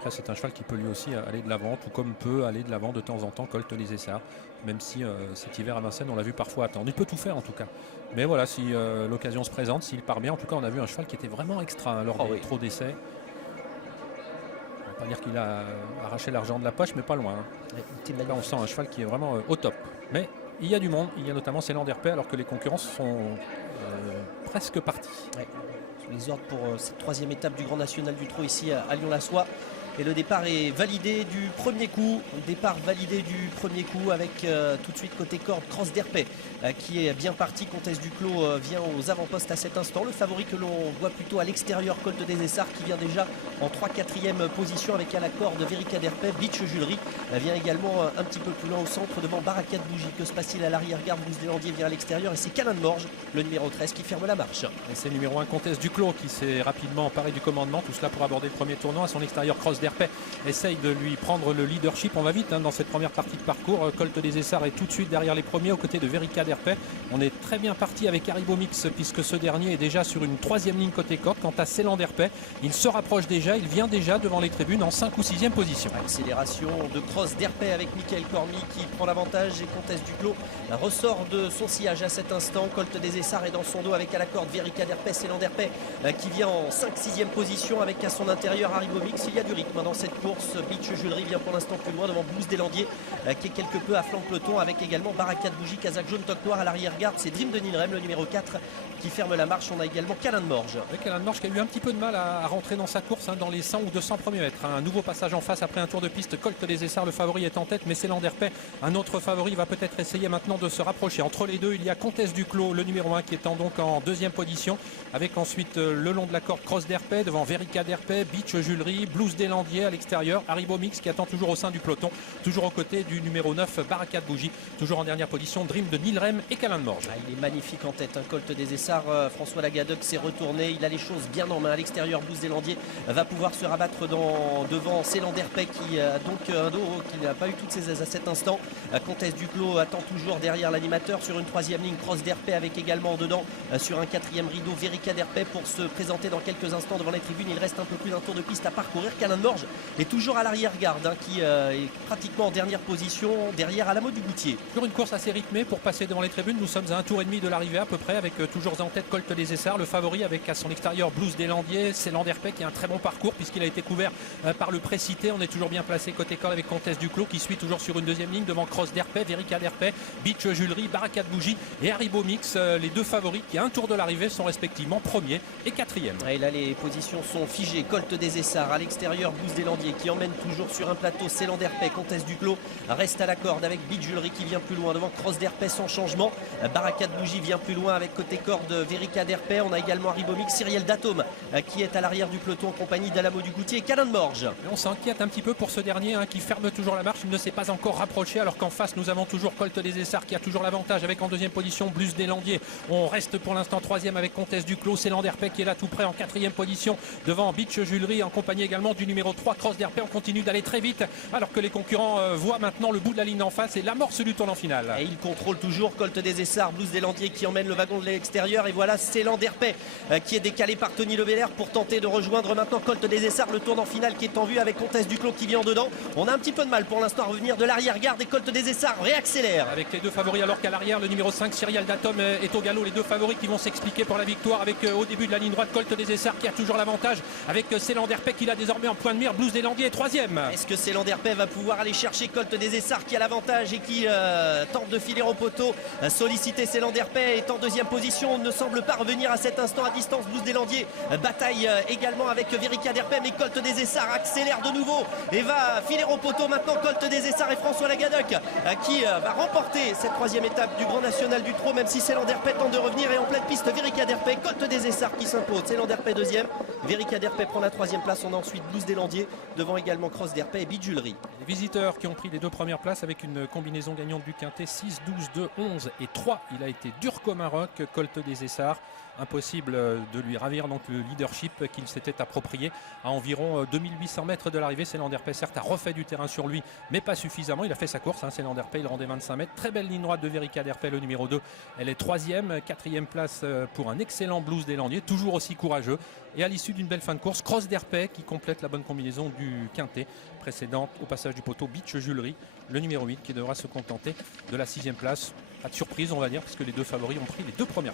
Après, c'est un cheval qui peut lui aussi aller de l'avant, tout comme peut aller de l'avant de temps en temps Colt des Essarts, même si cet hiver à Vincennes, on l'a vu parfois attendre. Il peut tout faire en tout cas. Mais voilà, si l'occasion se présente, s'il part bien, en tout cas, on a vu un cheval qui était vraiment extra lors des trop d'essais. On va pas dire qu'il a arraché l'argent de la poche, mais pas loin. Là, on sent un cheval qui est vraiment au top. Mais il y a du monde, il y a notamment Célan d'Herpé, alors que les concurrents sont presque partis. Ouais. Sous les ordres pour cette troisième étape du Grand National du Trot ici à Lyon-la-Soie. Et le départ est validé du premier coup. Départ validé du premier coup avec tout de suite côté corde Cross d'Herpé qui est bien parti. Comtesse Duclos vient aux avant-postes à cet instant. Le favori que l'on voit plutôt à l'extérieur, Colt des Essarts, qui vient déjà en 3-4e position avec à la corde Verica d'Herpé. Beach Julery vient également un petit peu plus loin au centre devant Baraka de Bougie. Que se passe-t-il à l'arrière-garde? Blues Deslandiers vient à l'extérieur et c'est Canin de Morge, le numéro 13, qui ferme la marche. Et c'est le numéro 1 Comtesse Duclos qui s'est rapidement emparé du commandement. Tout cela pour aborder le premier tournoi. À son extérieur, Cross d'Herpé essaye de lui prendre le leadership. On va vite dans cette première partie de parcours. Colt des Essarts est tout de suite derrière les premiers aux côtés de Verica d'Herpé. On est très bien parti avec Haribo Mix puisque ce dernier est déjà sur une 3e ligne côté corde. Quant à Célan d'Herpé, il se rapproche déjà, il vient déjà devant les tribunes en 5 ou 6e position. Accélération de Cross d'Herpé avec Michael Cormy qui prend l'avantage et Comtesse Duclos ressort de son sillage à cet instant. Colt des Essarts est dans son dos avec à la corde Verica d'Herpé, Célan d'Herpé qui vient en 5-6e position avec à son intérieur Haribo Mix. Il y a du rythme dans cette course. Beach Julery vient pour l'instant plus loin devant Blues Deslandiers qui est quelque peu à flanc de peloton avec également Baraka de Bougie, Kazakh jaune, toque noir à l'arrière-garde. C'est Dream de Nilrem, le numéro 4 qui ferme la marche. On a également Canin de Morge. Avec Canin de Morge qui a eu un petit peu de mal à rentrer dans sa course dans les 100 ou 200 premiers mètres. Un nouveau passage en face après un tour de piste. Colt des Essarts, le favori est en tête, mais Célan d'Herpé, un autre favori, va peut-être essayer maintenant de se rapprocher. Entre les deux, il y a Comtesse Duclos, le numéro 1 qui est donc en 2e position, avec ensuite le long de la corde Cross d'Herpé, devant Verica d'Herpé, Beach Julery, Blues Deslandiers à l'extérieur, Haribo Mix qui attend toujours au sein du peloton, toujours aux côtés du numéro 9 Baraka de Bougie, toujours en dernière position Dream de Nilrem et Canin de Morge. Il est magnifique en tête, Colt des Essarts. François Lagadec s'est retourné, il a les choses bien en main à l'extérieur. Blues Deslandiers va pouvoir se rabattre devant Célan d'Herpé qui a donc un dos qui n'a pas eu toutes ses aises à cet instant. Comtesse Duclos attend toujours derrière l'animateur sur une 3e ligne. Cross d'Herpé avec également dedans sur un 4e rideau Verica d'Herpé pour se présenter dans quelques instants devant les tribunes. Il reste un peu plus d'un tour de piste à parcourir. Canin de Morge est toujours à l'arrière-garde qui est pratiquement en dernière position derrière Alamo du Goutier. Sur une course assez rythmée pour passer devant les tribunes. Nous sommes à un tour et demi de l'arrivée à peu près, avec toujours en tête Colt des Essarts, le favori, avec à son extérieur Blues Deslandiers, Célan d'Herpé qui a un très bon parcours puisqu'il a été couvert par le précité. On est toujours bien placé côté corde avec Comtesse Duclos qui suit toujours sur une 2e ligne devant Cross d'Herpé, Verica d'Herpé, Beach Julery, Baraka de Bougie et Haribo Mix. Les deux favoris qui à un tour de l'arrivée sont respectivement 1er et 4e. Et là les positions sont figées. Colt des Essarts à l'extérieur, Blues Deslandiers qui emmène toujours sur un plateau Célan d'Herpé. Comtesse Duclos reste à la corde avec Beach Julery qui vient plus loin devant Cross d'Herpé sans changement. Baraka de Bougie vient plus loin avec côté corde Verica d'Herpé. On a également Haribo Mix, Cyriel Datome qui est à l'arrière du peloton en compagnie d'Alamo du Goutier et Canin de Morge. Et on s'inquiète un petit peu pour ce dernier qui ferme toujours la marche. Il ne s'est pas encore rapproché alors qu'en face nous avons toujours Colt des Essarts qui a toujours l'avantage avec en 2e position Blues Deslandiers. On reste pour l'instant 3e avec Comtesse Duclos, Célan d'Herpé qui est là tout près en 4e position devant Beach Julery en compagnie également du numéro 3 Cross d'Herpé. On continue d'aller très vite alors que les concurrents voient maintenant le bout de la ligne en face et l'amorce du tournant final. Et il contrôle toujours Colt des Essarts, Blues Deslandiers qui emmène le wagon de l'extérieur. Et voilà Célan d'Herpé qui est décalé par Tony Levellaire pour tenter de rejoindre maintenant Colt des Essarts. Le tournant final qui est en vue avec Comtesse Duclos qui vient dedans. On a un petit peu de mal pour l'instant à revenir de l'arrière-garde et Colt des Essarts réaccélère. Avec les deux favoris alors qu'à l'arrière le numéro 5 Cyriel Datome est au galop. Les deux favoris qui vont s'expliquer pour la victoire avec au début de la ligne droite Colt des Essarts qui a toujours l'avantage avec Célan d'Herpé qui l'a désormais en point de mire. Blues Deslandiers est 3e. Est-ce que Célan d'Herpé va pouvoir aller chercher Colt des Essarts qui a l'avantage et qui tente de filer au poteau? Solliciter Célan d'Herpé est en 2e position. On ne semble pas revenir à cet instant à distance. Blues Deslandiers bataille également avec Verica d'Herpé, mais Colt des Essarts accélère de nouveau et va filer au poteau maintenant. Colt des Essarts et François Lagadec qui va remporter cette 3e étape du Grand National du Trot, même si Célan d'Herpé tente de revenir et en pleine piste Verica d'Herpé. Colt des Essarts qui s'impose, Célan d'Herpé 2e, Verica d'Herpé prend la 3e place. On a ensuite Blues Deslandiers devant également Cross d'Herpé et Beach Julery. Les visiteurs qui ont pris les deux premières places avec une combinaison gagnante du quintet 6, 12, 2, 11 et 3. Il a été dur comme un roc, Colt des Essarts. Impossible de lui ravir donc le leadership qu'il s'était approprié à environ 2800 mètres de l'arrivée. Célan d'Herpé certes a refait du terrain sur lui mais pas suffisamment. Il a fait sa course, Célan d'Herpé, il rendait 25 mètres. Très belle ligne droite de Verica d'Herpé, le numéro 2. Elle est 3e, 4e place pour un excellent Blues Deslandiers, toujours aussi courageux. Et à l'issue d'une belle fin de course, Cross d'Herpet qui complète la bonne combinaison du quintet précédente au passage du poteau. Beach Julery, le numéro 8, qui devra se contenter de la 6e place. Pas de surprise, on va dire, puisque les deux favoris ont pris les 2 premières